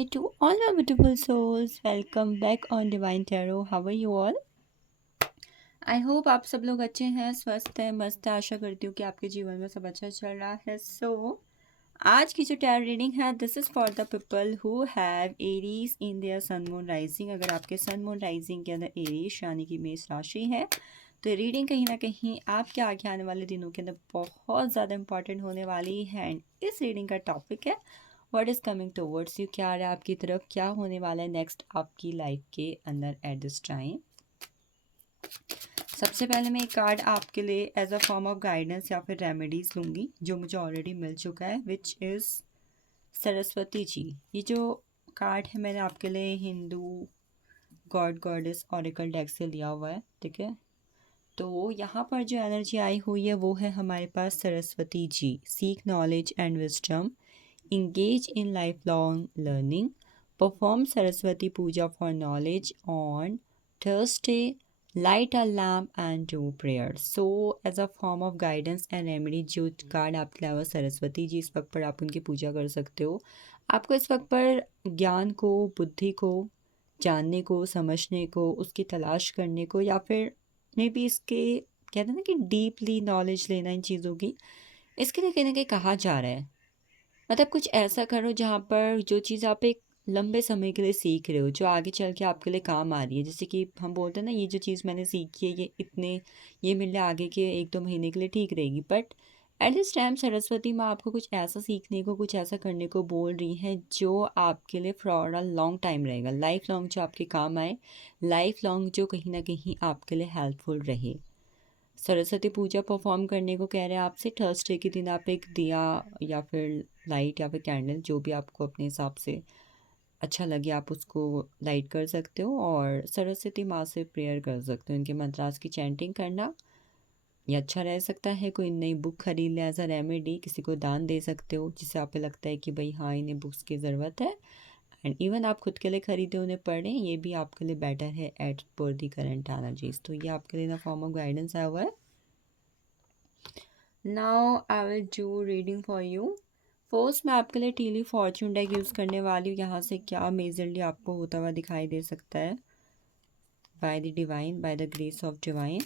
Hi to all my beautiful souls. Welcome back on Divine Tarot. How are you all? I hope आप सब लोग अच्छे हैं, स्वस्थ हैं, मस्त हैं। आशा करती हूँ कि आपके जीवन में सब अच्छा चल रहा है। आज की जो टैरो रीडिंग है, this is for the people who have Aries in their sun moon rising. अगर आपके सन मून राइजिंग के अंदर एरीज यानी कि मेष राशि है, तो ये रीडिंग कहीं ना कहीं आपके आगे आने वाले दिनों के अंदर बहुत ज़्यादा इंपॉर्टेंट होने वाली है। एंड इस रीडिंग का टॉपिक है what is coming towards you. क्या आ रहा है आपकी तरफ, क्या होने वाला है नेक्स्ट आपकी लाइफ के अंदर एट दिस टाइम। सबसे पहले मैं एक कार्ड आपके लिए as a form of guidance या फिर रेमेडीज लूँगी, जो मुझे ऑलरेडी मिल चुका है, विच इज़ सरस्वती जी। ये जो कार्ड है मैंने आपके लिए Hindu god goddess oracle deck से लिया हुआ है, ठीक है। तो यहाँ पर जो एनर्जी आई हुई है वो है हमारे पास Saraswati ji. Seek knowledge and wisdom, engage in lifelong learning, perform Saraswati Puja for knowledge on Thursday, light a lamp and do prayers. So as a form of guidance and remedy, जो कार्ड आपके अलावा सरस्वती जी, इस वक्त पर आप उनकी पूजा कर सकते हो। आपको इस वक्त पर ज्ञान को, बुद्धि को जानने को, समझने को, उसकी तलाश करने को, या फिर मे बी इसके कहते हैं ना कि डीपली नॉलेज लेना इन चीज़ों की, इसके लिए कहीं ना कहीं कहा जा रहा है। मतलब कुछ ऐसा करो जहाँ पर जो चीज़ आप एक लंबे समय के लिए सीख रहे हो, जो आगे चल के आपके लिए काम आ रही है। जैसे कि हम बोलते हैं ना, ये जो चीज़ मैंने सीखी है ये मेरे लिए आगे के 1-2 महीने के लिए ठीक रहेगी। But at this time Saraswati माँ आपको कुछ ऐसा सीखने को, कुछ ऐसा करने को बोल रही है जो आपके लिए फॉर अ लॉन्ग टाइम रहेगा, लाइफ लॉन्ग जो आपके काम आए, लाइफ लॉन्ग जो कहीं ना कहीं आपके लिए हेल्पफुल रहे। सरस्वती पूजा परफॉर्म करने को कह रहे हैं आपसे। थर्सडे के दिन आप एक दिया या फिर लाइट या फिर कैंडल, जो भी आपको अपने हिसाब से अच्छा लगे, आप उसको लाइट कर सकते हो और सरस्वती माँ से प्रेयर कर सकते हो। इनके मंत्रास की चैंटिंग करना ये अच्छा रह सकता है। कोई नई बुक खरीद ले एज अ रेमेडी, किसी को दान दे सकते हो जिससे आपको लगता है कि भाई हाँ, इन्हें बुक्स की ज़रूरत है। एंड इवन आप खुद के लिए खरीदे उन्हें पढ़ें, ये भी आपके लिए बेटर है एट पर दी करंट एनर्जीज। तो ये आपके लिए ना फॉर्म ऑफ गाइडेंस आया हुआ है। Now I will do reading for you. First मैं आपके लिए टीली फॉर्चून डेक यूज़ करने वाली हूँ। यहाँ से क्या मेजरली आपको होता हुआ दिखाई दे सकता है। By the divine, by the grace of divine.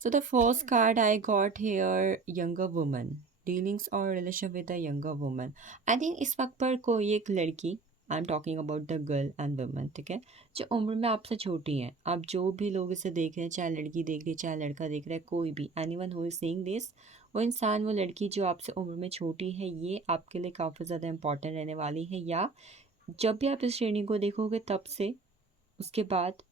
So the first card I got here, younger woman, dealings or relation with a younger woman. I think इस वक्त पर कोई एक लड़की, I am talking about the girl and woman, ठीक है, जो उम्र में आपसे छोटी हैं। आप जो भी लोग इसे देख रहे हैं, चाहे लड़की देख रही है, चाहे लड़का देख रहा है, कोई भी anyone who is seeing this, वो इंसान, वो लड़की जो आपसे उम्र में छोटी है, ये आपके लिए काफ़ी ज़्यादा इंपॉर्टेंट रहने वाली है। या जब भी आप इस श्रेणी को देखोगे तब से उसके बाद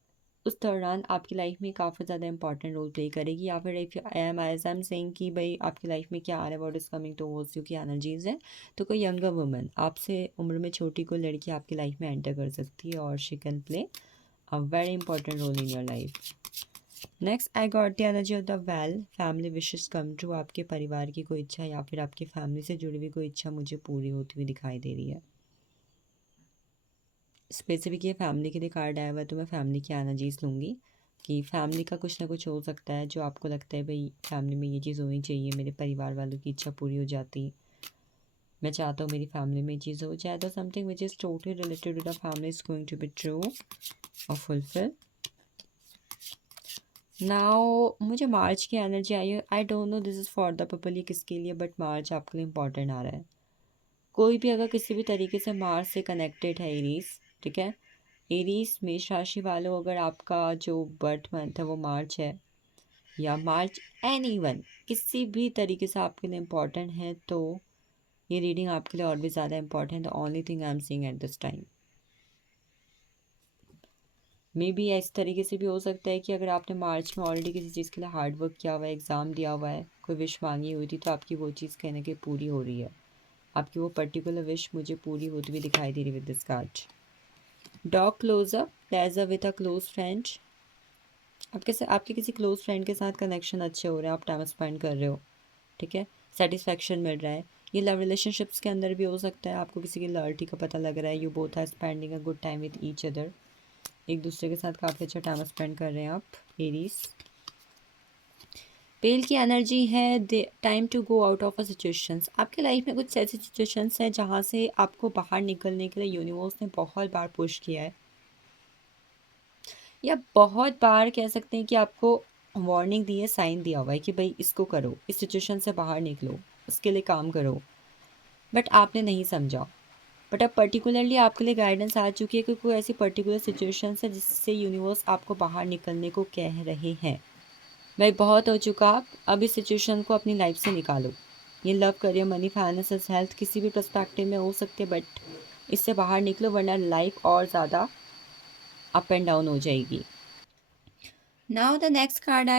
उस दौरान आपकी लाइफ में काफ़ी ज़्यादा इंपॉर्टेंट रोल प्ले करेगी। या फिर इफ़ आई एम सेइंग कि भाई आपकी लाइफ में क्या आ रहा है, what is coming towards you की एनर्जीज है, तो कोई यंगर वुमन, आपसे उम्र में छोटी कोई लड़की आपकी लाइफ में एंटर कर सकती है और she can play a very important role in your life. Next I got the energy of the well, family wishes come true. आपके परिवार की कोई इच्छा या फिर आपकी फैमिली से जुड़ी हुई कोई इच्छा मुझे पूरी होती हुई दिखाई दे रही है। स्पेसिफिक ये फैमिली के लिए कार्ड आया हुआ है, तो मैं फैमिली की एनर्जीज लूँगी कि फैमिली का कुछ ना कुछ हो सकता है जो आपको लगता है भाई फैमिली में ये चीज़ होनी चाहिए, मेरे परिवार वालों की इच्छा पूरी हो जाती, मैं चाहता हूँ मेरी फैमिली में ये चीज़ हो जाए। तो something which is totally related to the family is going to be true और फुलफिल। नाउ मुझे मार्च की एनर्जी आई है। I don't know this is for the people ये किसके लिए, बट मार्च आपके लिए इंपॉर्टेंट आ रहा है। कोई भी अगर किसी भी तरीके से मार्च से कनेक्टेड है, एरीज, ठीक है, एरीज मेष राशि वालों, अगर आपका जो बर्थ मंथ है वो मार्च है या मार्च एनी वन किसी भी तरीके से आपके लिए इम्पॉर्टेंट है, तो ये रीडिंग आपके लिए और भी ज़्यादा इम्पॉर्टेंट है। The only thing I am seeing eight this time, may be इस तरीके से भी हो सकता है कि अगर आपने मार्च में ऑलरेडी किसी चीज़ के लिए हार्ड वर्क किया हुआ है, एग्ज़ाम दिया हुआ है, कोई विश मांगी हुई थी, तो आपकी वो चीज़ कहीं ना कहीं पूरी हो रही है। आपकी वो पर्टिकुलर विश मुझे पूरी होती हुई दिखाई दे रही है with this card. Dog closeup, pleasure with a close friend. आपके किसी क्लोज फ्रेंड के साथ कनेक्शन अच्छे हो रहे हैं, आप टाइम स्पेंड कर रहे हो, ठीक है, सेटिस्फैक्शन मिल रहा है। ये लव रिलेशनशिप्स के अंदर भी हो सकता है, आपको किसी की लॉयल्टी का पता लग रहा है। You both are spending a good time with each other, एक दूसरे के साथ काफ़ी अच्छा टाइम स्पेंड कर रहे हैं आप, एरीज। पेल की एनर्जी है time to go out of a situations. आपके लाइफ में कुछ ऐसी सिचुएशंस हैं जहाँ से आपको बाहर निकलने के लिए यूनिवर्स ने बहुत बार पुश किया है, या बहुत बार कह सकते हैं कि आपको वार्निंग दी है, साइन दिया हुआ है कि भाई इसको करो, इस सिचुएशन से बाहर निकलो, उसके लिए काम करो, बट आपने नहीं समझा। बट अब पर्टिकुलरली आपके लिए गाइडेंस आ चुकी है कि कोई ऐसी पर्टिकुलर सिचुएशन है जिससे यूनिवर्स आपको बाहर निकलने को कह रहे हैं। भाई बहुत हो चुका, अब इस सिचुएशन को अपनी लाइफ से निकालो। ये love, career, money, finance, health किसी भी पर्सपेक्टिव में हो सकते, बट इससे बाहर निकलो वरना लाइफ और ज़्यादा अप एंड डाउन हो जाएगी। Now the next card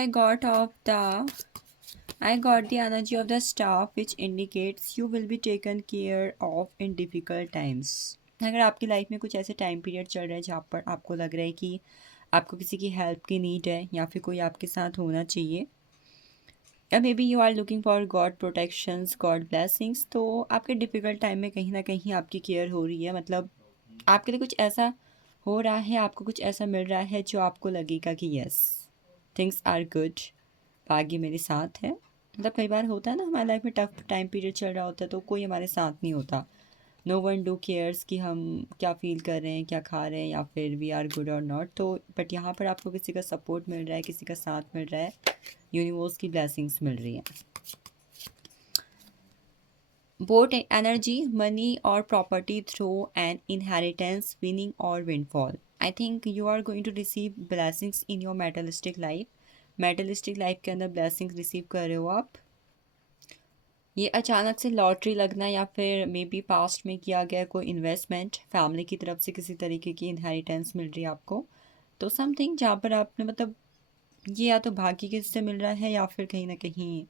I got the energy of the staff which indicates you will be taken care of in difficult times. अगर आपकी लाइफ में कुछ ऐसे टाइम पीरियड चल रहे हैं जहाँ पर आपको लग रहा है कि आपको किसी की हेल्प की नीड है या फिर कोई आपके साथ होना चाहिए, या maybe you are looking for God protections, God blessings, तो आपके डिफ़िकल्ट टाइम में कहीं ना कहीं आपकी केयर हो रही है। मतलब आपके लिए कुछ ऐसा हो रहा है, आपको कुछ ऐसा मिल रहा है जो आपको लगेगा कि यस, थिंग्स आर गुड, भाग्य मेरे साथ है। मतलब कई बार होता है ना, हमारी लाइफ में टफ टाइम पीरियड चल रहा होता है तो कोई हमारे साथ नहीं होता, नो वन डू केयर्स कि हम क्या फील कर रहे हैं, क्या खा रहे हैं, या फिर वी आर गुड और नॉट। तो बट यहाँ पर आपको किसी का सपोर्ट मिल रहा है, किसी का साथ मिल रहा है, यूनिवर्स की ब्लेसिंग्स मिल रही हैं। बोट एनर्जी, मनी और property through an inheritance, winning और windfall. I think you are going to receive blessings in your materialistic life. Materialistic life के अंदर ब्लेसिंग्स रिसीव कर रहे हो आप। ये अचानक से लॉटरी लगना या फिर मे बी पास्ट में किया गया कोई इन्वेस्टमेंट, फैमिली की तरफ से किसी तरीके की इनहेरिटेंस मिल रही है आपको, तो समथिंग जहाँ पर आपने मतलब ये या तो भाग्य के से मिल रहा है या फिर कहीं ना कहीं,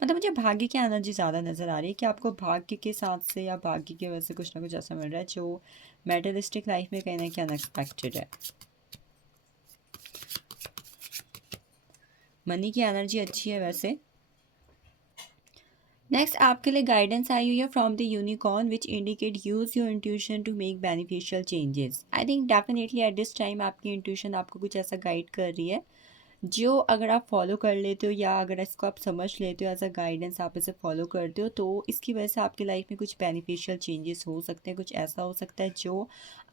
मतलब मुझे भाग्य की एनर्जी ज़्यादा नज़र आ रही है कि आपको भाग्य के साथ से या भाग्य की वजह से कुछ ना कुछ ऐसा मिल रहा है जो मेटलिस्टिक लाइफ में कहीं ना कहीं अनएक्सपेक्टेड है। मनी की एनर्जी अच्छी है वैसे। नेक्स्ट आपके लिए गाइडेंस आई हुई है from the unicorn which indicate use your intuition to make beneficial changes. I think definitely at this time आपकी इंट्यूशन आपको कुछ ऐसा गाइड कर रही है जो अगर आप फॉलो कर लेते हो या अगर इसको आप समझ लेते हो एज अ गाइडेंस, आप इसे फॉलो करते हो, तो इसकी वजह से आपकी लाइफ में कुछ बेनिफिशियल चेंजेस हो सकते हैं। कुछ ऐसा हो सकता है जो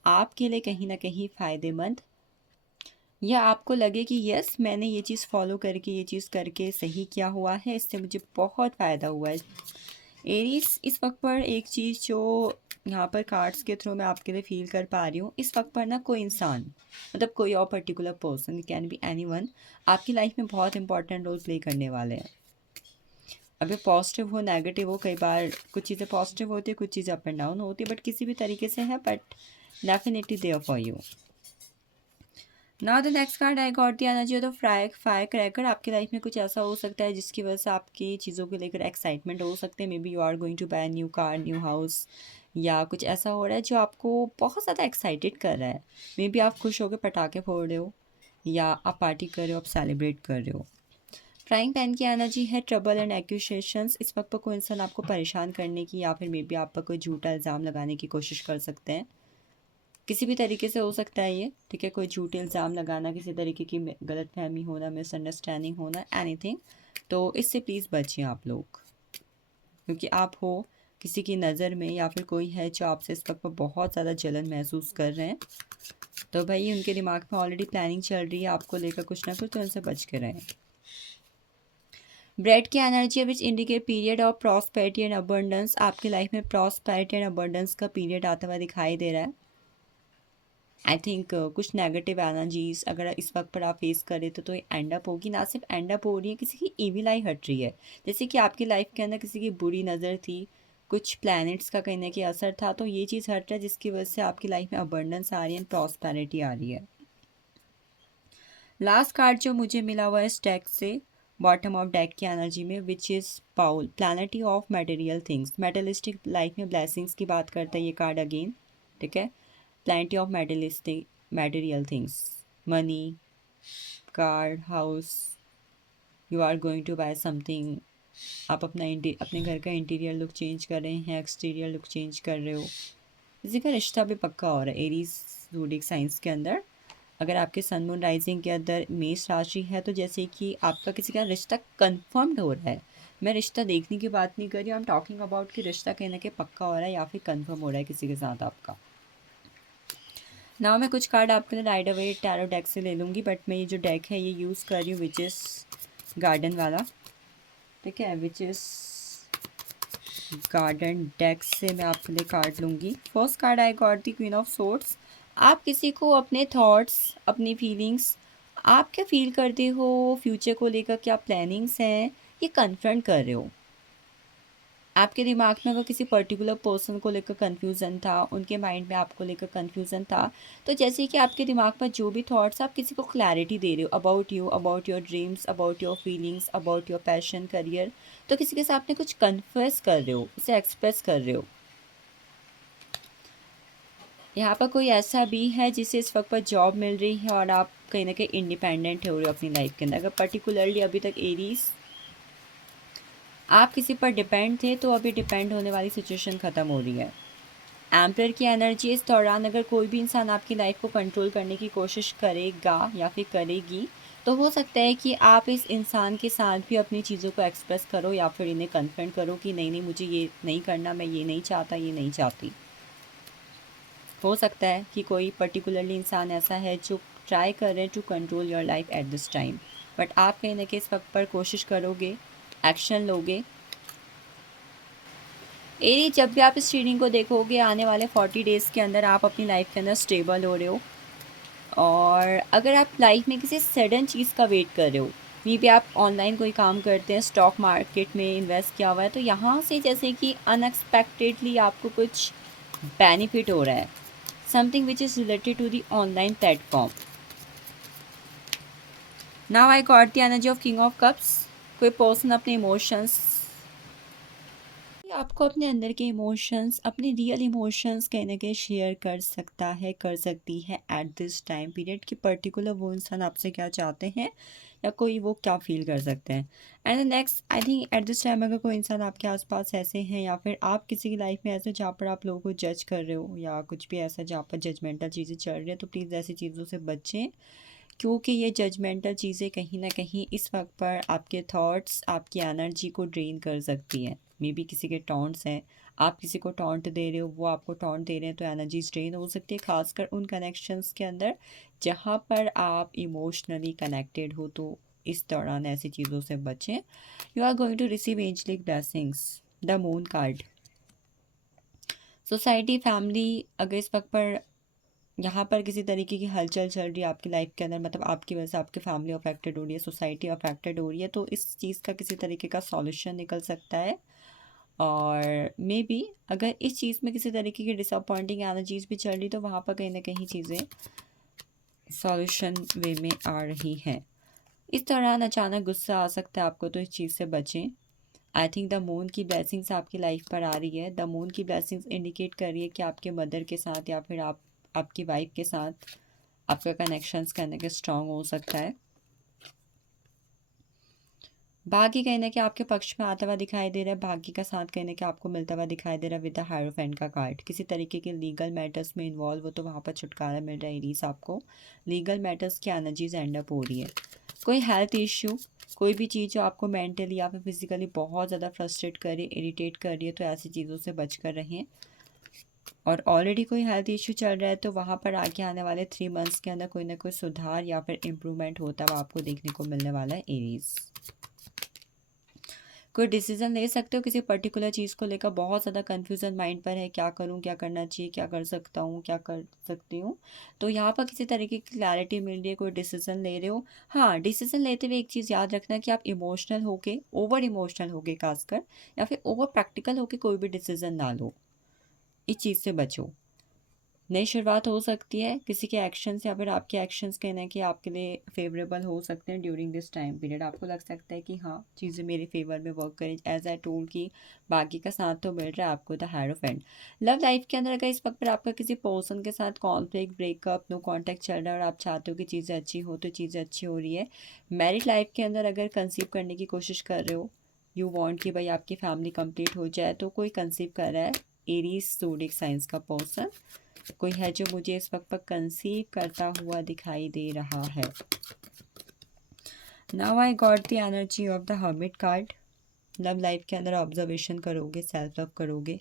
आपके लिए कहीं ना कहीं फ़ायदेमंद, या आपको लगे कि यस मैंने ये चीज़ फॉलो करके, ये चीज़ करके सही किया हुआ है, इससे मुझे बहुत फ़ायदा हुआ है। एरीज, इस वक्त पर एक चीज़ जो यहाँ पर कार्ड्स के थ्रू मैं आपके लिए फील कर पा रही हूँ, इस वक्त पर ना कोई इंसान, मतलब कोई और particular person, can be any one, आपकी लाइफ में बहुत इंपॉर्टेंट रोल प्ले करने वाले हैं। अब ये पॉजिटिव हो नेगेटिव हो, कई बार कुछ चीज़ें पॉजिटिव होती है, कुछ चीज़ें अप एंड डाउन होती है, बट किसी भी तरीके से है, but definitely there for you. Now the next card I got the energy of the firecracker. आपकी लाइफ में कुछ ऐसा हो सकता है जिसकी वजह से आपकी चीज़ों को लेकर एक्साइटमेंट हो सकते हैं। Maybe you are going to buy new car, new house, या कुछ ऐसा हो रहा है जो आपको बहुत ज़्यादा एक्साइटेड कर रहा है। मे बी आप खुश होकर पटाखे फोड़ रहे हो, या आप पार्टी कर रहे हो, आप सेलिब्रेट कर रहे हो। फ्राइंग पैन की एनर्जी है ट्रबल एंड एक्यूजेशंस। इस वक्त पर कोई इंसान आपको परेशान करने की या फिर मे बी आप पर कोई झूठा इल्ज़ाम लगाने की कोशिश कर सकते हैं, किसी भी तरीके से हो सकता है ये, ठीक है, कोई झूठे इल्ज़ाम लगाना, किसी तरीके की गलतफहमी होना, मिसअंडरस्टैंडिंग होना, एनीथिंग। तो इससे प्लीज़ बचिए आप लोग, क्योंकि आप हो किसी की नज़र में, या फिर कोई है जो आपसे इस वक्त पर बहुत ज़्यादा जलन महसूस कर रहे हैं, तो भाई उनके दिमाग में ऑलरेडी प्लानिंग चल रही है आपको लेकर कुछ ना कुछ, तो उनसे बच के रहें। ब्रेड की energy which indicate period of prosperity and abundance. आपकी लाइफ में प्रॉस्पेरिटी एंड अबंडेंस का पीरियड आता हुआ दिखाई दे रहा है। आई थिंक कुछ नेगेटिव एनर्जीज अगर इस वक्त पर आप फेस करें तो ये एंड अप होगी, ना सिर्फ एंड अप हो रही है, किसी की ईविल आई हट रही है। जैसे कि आपकी लाइफ के अंदर किसी की बुरी नज़र थी, कुछ प्लैनेट्स का कहीं ना कहीं असर था, तो ये चीज़ हट रहा है जिसकी वजह से आपकी लाइफ में अबंडेंस आ रही है, प्रॉस्पेरिटी आ रही है। लास्ट कार्ड जो मुझे मिला हुआ है स्टैक से, बॉटम ऑफ डेक की एनर्जी में, which is pole, plenty of material things. Materialistic life में ब्लेसिंग्स की बात करता है ये कार्ड अगेन, ठीक है। Plenty of material things, money, car, house, you are going to buy something, आप अपने घर का इंटीरियर लुक चेंज कर रहे हैं, एक्सटीरियर लुक चेंज कर रहे हो, किसी का रिश्ता भी पक्का हो रहा है एरीज ज़ोडिएक साइंस के अंदर। अगर आपके सन मून राइजिंग के अंदर मेष राशि है तो जैसे कि आपका किसी का रिश्ता कंफर्म्ड हो रहा है। मैं रिश्ता देखने की बात नहीं कर रही हूँ, आई एम टॉकिंग अबाउट कि रिश्ता कहीं ना कहीं पक्का हो रहा है या फिर कंफर्म हो रहा है किसी के साथ आपका। नाउ मैं कुछ कार्ड आपके लिए राइडर वेट टैरो डेक से ले लूँगी, बट मैं ये जो डेक है ये यूज़ कर रही हूँ विच इज़ गार्डन वाला, ठीक है, विच इज़ गार्डन डेक से मैं आपके लिए कार्ड लूँगी। First card I got the queen of swords. आप किसी को अपने थॉट्स, अपनी फीलिंग्स, आप क्या फील करते हो फ्यूचर को लेकर, क्या प्लानिंग्स हैं, ये कन्फ्रंट कर रहे हो। आपके दिमाग में अगर किसी पर्टिकुलर पर्सन को लेकर कन्फ्यूज़न था, उनके माइंड में आपको लेकर कन्फ्यूज़न था, तो जैसे कि आपके दिमाग में जो भी थॉट्स, आप किसी को क्लैरिटी दे रहे हो about you, about your dreams, about your feelings, about your passion, career, तो किसी के सामने कुछ कन्फेस कर रहे हो, उसे एक्सप्रेस कर रहे हो। यहाँ पर कोई ऐसा भी है जिसे इस वक्त पर जॉब मिल रही है और आप कहीं ना कहीं इंडिपेंडेंट हो रहे हो अपनी लाइफ के अंदर। अगर पर्टिकुलरली अभी तक एरीज आप किसी पर डिपेंड थे तो अभी डिपेंड होने वाली सिचुएशन ख़त्म हो रही है। एम्पर की एनर्जी इस दौरान अगर कोई भी इंसान आपकी लाइफ को कंट्रोल करने की कोशिश करेगा या फिर करेगी, तो हो सकता है कि आप इस इंसान के साथ भी अपनी चीज़ों को एक्सप्रेस करो या फिर इन्हें कन्फ्रंट करो कि नहीं नहीं मुझे ये नहीं करना, मैं ये नहीं चाहता, ये नहीं चाहती। हो सकता है कि कोई पर्टिकुलरली इंसान ऐसा है जो ट्राई कर रहे हैं to control your life at this time, but आप कहीं ना कहीं इस वक्त पर कोशिश करोगे, एक्शन लोगे। एरी, जब भी आप इस रीडिंग को देखोगे आने वाले 40 डेज़ के अंदर आप अपनी लाइफ के अंदर स्टेबल हो रहे हो। और अगर आप लाइफ में किसी सडन चीज़ का वेट कर रहे हो, मे बी आप ऑनलाइन कोई काम करते हैं, स्टॉक मार्केट में इन्वेस्ट किया हुआ है, तो यहाँ से जैसे कि अनएक्सपेक्टेडली आपको कुछ बेनिफिट हो रहा है, something which is related to the online platform. Now I got the energy of king of cups. कोई पर्सन अपने इमोशंस, आपको अपने अंदर के इमोशंस, अपने रियल इमोशंस कहीं ना कहीं शेयर कर सकता है, कर सकती है एट दिस टाइम पीरियड कि पर्टिकुलर वो इंसान आपसे क्या चाहते हैं या कोई वो क्या फील कर सकते हैं। And next I think eight this time अगर कोई इंसान आपके आसपास ऐसे हैं या फिर आप किसी की लाइफ में ऐसे जहाँ पर आप लोगों को जज कर रहे हो या कुछ भी ऐसा जहाँ पर जजमेंटल चीज़ें चल रही है, तो प्लीज़ ऐसी चीज़ों से बचें, क्योंकि ये जजमेंटल चीज़ें कहीं ना कहीं इस वक्त पर आपके थॉट्स, आपकी एनर्जी को ड्रेन कर सकती हैं। मे बी किसी के टॉन्ट्स हैं, आप किसी को टॉन्ट दे रहे हो, वो आपको टॉन्ट दे रहे हैं, तो एनर्जी ड्रेन हो सकती है, खासकर उन कनेक्शंस के अंदर जहाँ पर आप इमोशनली कनेक्टेड हो। तो इस दौरान ऐसी चीज़ों से बचें। You are going to receive angelic blessings, the moon card. Society, family, अगर इस वक्त पर यहाँ पर किसी तरीके की हलचल चल रही है आपकी लाइफ के अंदर, मतलब आपकी वजह से आपकी फैमिली अफेक्टेड हो रही है, सोसाइटी अफेक्टेड हो रही है, तो इस चीज़ का किसी तरीके का सॉल्यूशन निकल सकता है। और मे बी अगर इस चीज़ में किसी तरीके की डिसअपॉइंटिंग एनर्जीज भी चल रही, तो वहाँ पर कहीं ना कहीं चीज़ें सॉल्यूशन वे में आ रही हैं। इस दौरान अचानक गुस्सा आ सकता है आपको, तो इस चीज़ से बचें। आई थिंक द मून की ब्लेसिंग्स आपकी लाइफ पर आ रही है। द मून की ब्लेसिंग्स इंडिकेट कर रही है कि आपके मदर के साथ या फिर आपकी वाइफ के साथ आपका कनेक्शंस करने के स्ट्रॉन्ग हो सकता है। भाग्य कहीं ना कि आपके पक्ष में आता हुआ दिखाई दे रहा है, भाग्य का साथ कहीं ना कि आपको मिलता हुआ दिखाई दे रहा है विद द हायरोफेंट का कार्ड। किसी तरीके के लीगल मैटर्स में इन्वॉल्व हो तो वहाँ पर छुटकारा मिल रहा है एरीज आपको। लीगल मैटर्स की एनर्जीज एंड अप हो रही है। कोई हेल्थ इश्यू, कोई भी चीज़ जो आपको मेंटली या फिर फिजिकली बहुत ज़्यादा फ्रस्ट्रेट कर रही है, इरिटेट कर रही है, तो ऐसी चीज़ों से बच कर रहें। और ऑलरेडी कोई हेल्थ इश्यू चल रहा है तो वहाँ पर आगे आने वाले 3 मंथ्स के अंदर कोई ना कोई सुधार या फिर इम्प्रूवमेंट होता हुआ आपको देखने को मिलने वाला है एरीज। कोई डिसीजन ले सकते हो किसी पर्टिकुलर चीज़ को लेकर, बहुत ज़्यादा कन्फ्यूज़न माइंड पर है, क्या करूँ, क्या करना चाहिए, क्या कर सकता हूँ, क्या कर सकती हूँ, तो यहाँ पर किसी तरीके की क्लैरिटी मिल रही है, कोई डिसीजन ले रहे हो। हाँ, डिसीजन लेते हुए एक चीज़ याद रखना कि आप इमोशनल होके, ओवर इमोशनल होके खासकर, या फिर ओवर प्रैक्टिकल होके कोई भी डिसीजन ना लो, इस चीज़ से बचो। नई शुरुआत हो सकती है, किसी के एक्शंस या फिर आपके एक्शंस कहना है कि आपके लिए फेवरेबल हो सकते हैं ड्यूरिंग दिस टाइम पीरियड। आपको लग सकता है कि हाँ चीज़ें मेरे फेवर में वर्क करें, एज आई टोल्ड कि बाकी का साथ तो मिल रहा है आपको द हायरोफेंट। लव लाइफ के अंदर अगर इस वक्त पर आपका किसी पर्सन के साथ कॉन्फ्लिक्ट, ब्रेकअप, नो कॉन्टैक्ट चल रहा है और आप चाहते हो कि चीज़ें अच्छी हो, तो चीज़ें अच्छी हो रही है। मैरिड लाइफ के अंदर अगर कंसीव करने की कोशिश कर रहे हो, यू वांट कि भाई आपकी फैमिली कंप्लीट हो जाए, तो कोई कंसीव कर रहा है एरीज ज़ोडिएक साइंस का पर्सन। कोई है जो मुझे इस वक्त पर कंसीव करता हुआ दिखाई दे रहा है। Now I got the energy of the hermit card. Love life के अंदर ऑब्जर्वेशन करोगे, सेल्फ लव करोगे,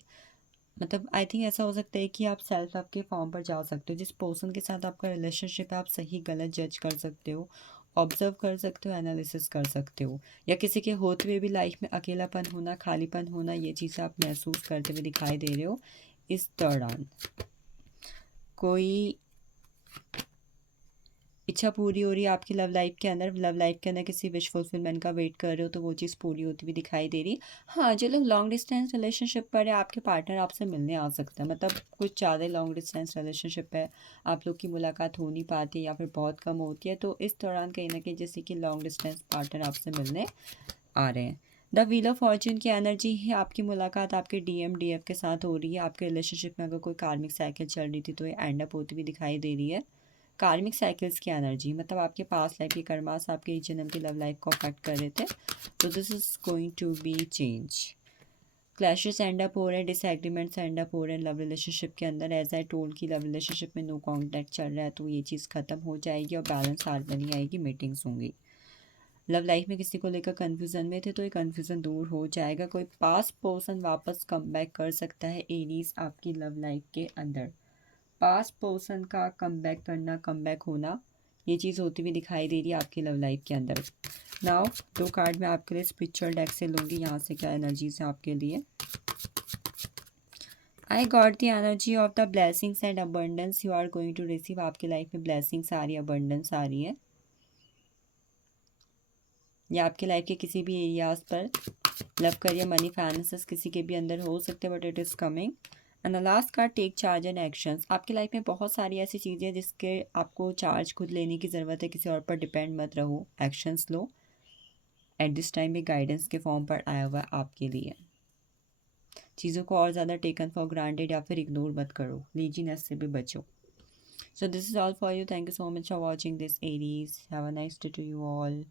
मतलब आई थिंक ऐसा हो सकता है कि आप सेल्फ लव के फॉर्म पर जा सकते हो। जिस पर्सन के साथ आपका रिलेशनशिप है आप सही गलत जज कर सकते हो, ऑब्जर्व कर सकते हो, एनालिसिस कर सकते हो, या किसी के होते हुए भी लाइफ में अकेलापन होना, खालीपन होना, ये चीज़ें आप महसूस करते हुए दिखाई दे रहे हो इस दौरान। कोई इच्छा पूरी हो रही है आपकी लव लाइफ के अंदर, लव लाइफ के अंदर किसी विश फुलफिलमेंट का वेट कर रहे हो तो वो चीज़ पूरी होती हुई दिखाई दे रही। हाँ, जो लोग लॉन्ग डिस्टेंस रिलेशनशिप पर है आपके पार्टनर आपसे मिलने आ सकता है, मतलब कुछ ज़्यादा लॉन्ग डिस्टेंस रिलेशनशिप है, आप लोग की मुलाकात हो नहीं पाती या फिर बहुत कम होती है, तो इस दौरान कहीं ना कहीं जैसे कि लॉन्ग डिस्टेंस पार्टनर आपसे मिलने आ रहे हैं। द व्हील ऑफ फॉर्च्यून की एनर्जी है, आपकी मुलाकात आपके DMDF के साथ हो रही है। आपके रिलेशनशिप में अगर कोई कार्मिक साइकिल चल रही थी तो ये एंड अप होती हुई दिखाई दे रही है। कार्मिक साइकिल्स की एनर्जी मतलब आपके पास लाइफ के कर्मास आपके इस जन्म की लव लाइफ को अफेक्ट कर रहे थे, तो this is going to be change. Clashes end up हो रहे हैं, डिसएग्रीमेंट्स एंड अप हो रहे हैं लव रिलेशनशिप के अंदर। एज आई टोल्ड की लव रिलेशनशिप में नो कॉन्टैक्ट चल रहा है तो ये चीज़ खत्म हो जाएगी और बैलेंस हार्मनी आएगी, मीटिंग्स होंगी। लव लाइफ में किसी को लेकर कन्फ्यूज़न में थे तो ये कन्फ्यूज़न दूर हो जाएगा। कोई पास्ट पर्सन वापस कम बैक कर सकता है एरीज आपकी लव लाइफ के अंदर। पास्ट पर्सन का कम बैक करना, कम बैक होना, ये चीज़ होती हुई दिखाई दे रही है आपकी लव लाइफ के अंदर। नाउ 2 कार्ड मैं आपके लिए स्पिरिचुअल डेक से लूँगी, यहाँ से क्या एनर्जीज है आपके लिए। I got the energy of the blessings and abundance you are going to receive. आपकी लाइफ में ब्लेसिंग्स आ रही है, अबंडेंस आ रही है, या आपके लाइफ के किसी भी एरियाज पर लव करियर मनी फाइनेंसेस किसी के भी अंदर हो सकते हैं, but it is coming. And the last card take charge and actions. आपकी लाइफ में बहुत सारी ऐसी चीज़ें हैं जिसके आपको चार्ज खुद लेने की ज़रूरत है, किसी और पर डिपेंड मत रहो, actions low. Eight this time भी गाइडेंस के फॉर्म पर आया हुआ है आपके लिए। चीज़ों को और ज़्यादा टेकन फॉर ग्रांटेड या फिर इग्नोर मत करो, लीजीनेस से भी बचो। So this is all for you, thank you so much for watching this Aries, have a nice day to you all.